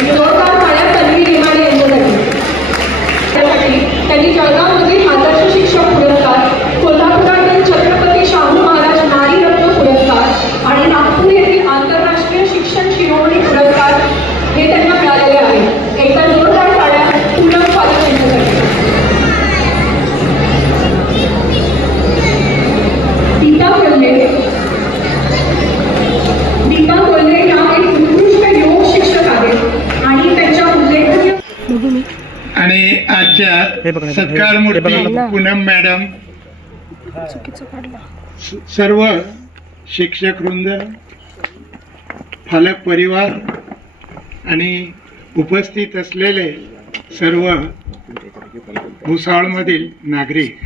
जोरदार टाळ्या तन्वी रेमाडे यांच्यासाठी. त्यांनी जळगावमधील आदर्श शिक्षक पुरस्कार, कोल्हापुरातील छत्रपती शाहू महाराज नारी रत्न पुरस्कार आणि नागपूर येथील आंतरराष्ट्रीय शिक्षण शिरोमणी पुरस्कार हे त्यांना मिळालेले आहे. एकदा जोरदार टाळ्या पूनम पालक यांच्यासाठी. दीपा कोल्हे या एक उत्कृष्ट योग शिक्षक आहेत आणि त्यांच्या उल्लेखनीय आणि आजच्या सत्कारमूर्ती पूनम मॅडम, सर्व शिक्षक वृंद, पालक परिवार आणि उपस्थित असलेले सर्व भुसावळमधील नागरिक,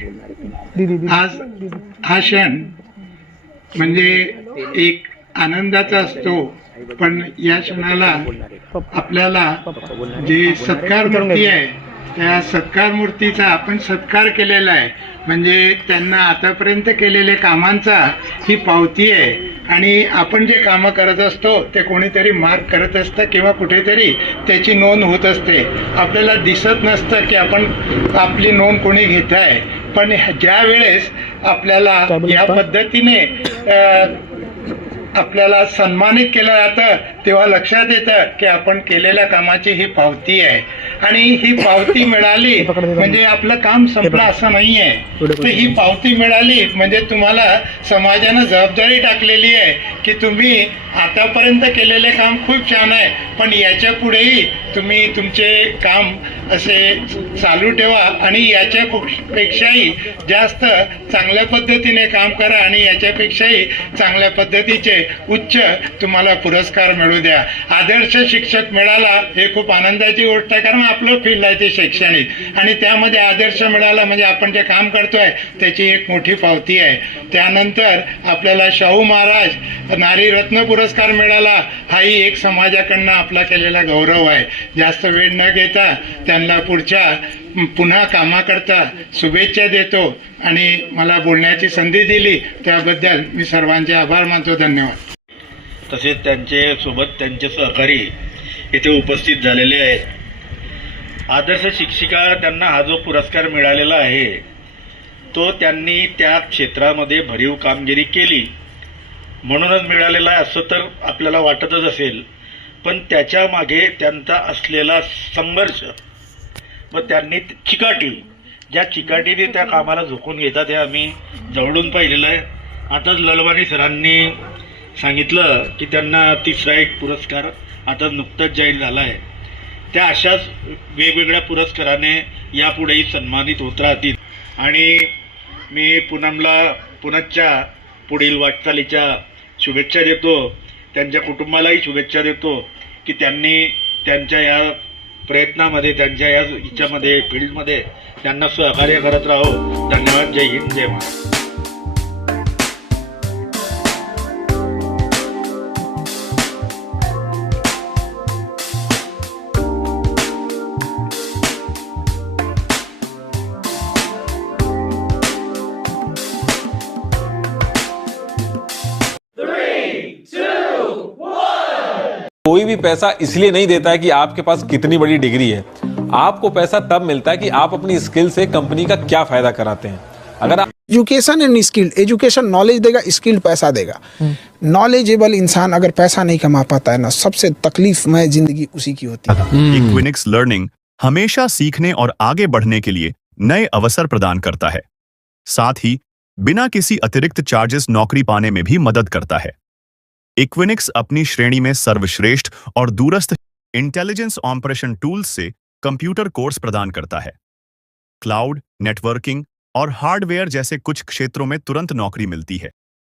आज हा क्षण म्हणजे एक आनंदाचा असतो, पण या क्षणाला आपल्याला जे सत्कार मूर्ती आहे त्या सत्कार मूर्तीचा आपण सत्कार केलेला आहे. म्हणजे त्यांना आतापर्यंत केलेल्या कामांचा ही पावती आहे. आणि आपण जे कामं करत असतो ते कोणीतरी मार्क करत असतं किंवा कुठेतरी त्याची नोंद होत असते. आपल्याला दिसत नसतं की आपली नोंद कोणी घेत आहे, पण ज्या वेळेस आपल्याला या पद्धतीने आपल्याला सन्मानित केलं जातं तेव्हा लक्षात येतं की आपण केलेल्या कामाची ही पावती आहे. आणि ही पावती मिळाली म्हणजे आपलं काम संपलं असं नाही आहे. तर ही पावती मिळाली म्हणजे तुम्हाला समाजानं जबाबदारी टाकलेली आहे की तुम्ही आतापर्यंत केलेले काम खूप छान आहे, पण याच्या पुढेही तुम्ही तुमचे काम असे चालू ठेवा आणि याच्यापेक्षाही जास्त चांगल्या पद्धतीने काम करा आणि याच्यापेक्षाही चांगल्या पद्धतीचे उच्च तुम्हाला पुरस्कार मिळू द्या. आदर्श शिक्षक मिळाला हे खूप आनंदाची गोष्ट आहे, कारण आपलं फील्ड आहे ते शैक्षणिक, आणि त्यामध्ये आदर्श मिळाला म्हणजे आपण जे काम करतोय त्याची एक मोठी पावती आहे. त्यानंतर आपल्याला शाहू महाराज नारी रत्न पुरस्कार मिळाला, हाही एक समाजाकडनं आपला केलेला गौरव आहे. जास्त वेळ न घेता त्यांना पुन्हा कामाकरता शुभेच्छा देतो आणि मला बोलण्याची संधी दिली त्याबद्दल मी सर्वांचे आभार मानतो. धन्यवाद. तसेच त्यांचे सोबत त्यांचे सहकारी इथे उपस्थित झालेले आहेत. आदर्श शिक्षिका त्यांना हा जो पुरस्कार मिळालेला आहे तो त्यांनी त्या क्षेत्रामध्ये भरीव कामगिरी केली म्हणूनच मिळालेला आहे असं तर आपल्याला वाटतच असेल, पण त्याच्या मागे त्यांचा असलेला संघर्ष व त्यांनी चिकाटी, ज्या चिकाटीने त्या कामाला झोकून घेतात हे आम्ही जवळून पाहिलेलं आहे. आताच ललवाणी सरांनी सांगितलं की त्यांना तिसरा एक पुरस्कार आता नुकताच जाहीर झाला आहे. त्या अशाच वेगवेगळ्या पुरस्काराने यापुढेही सन्मानित होत राहतील. आणि मी पूनमला पुनच्या पुढील वाटचालीच्या शुभेच्छा देतो. त्यांच्या कुटुंबालाही शुभेच्छा देतो की त्यांनी त्यांच्या या प्रयत्नामध्ये, त्यांच्या या हिच्यामध्ये, फील्डमध्ये त्यांना सहकार्य करत राहो. धन्यवाद. जय हिंद, जय महाराष्ट्र. कोई भी पैसा इसलिए नहीं देता है कि आपके पास कितनी बड़ी डिग्री है. आपको पैसा तब मिलता है कि आप अपनी स्किल से कंपनी का क्या फायदा कराते हैं. अगर आप education end skill, education knowledge देगा, स्किल पैसा देगा. नॉलेजेबल इंसान अगर पैसा नहीं कमा पाता है ना, सबसे तकलीफमय जिंदगी उसी की होती है. इक्विनिक्स लर्निंग हमेशा सीखने और आगे बढ़ने के लिए नए अवसर प्रदान करता है. साथ ही बिना किसी अतिरिक्त चार्जेस नौकरी पाने में भी मदद करता है. इक्विनिक्स अपनी श्रेणी में सर्वश्रेष्ठ और दूरस्थ इंटेलिजेंस ऑपरेशन टूल्स से कंप्यूटर कोर्स प्रदान करता है. क्लाउड, नेटवर्किंग और हार्डवेयर जैसे कुछ क्षेत्रों में तुरंत नौकरी मिलती है.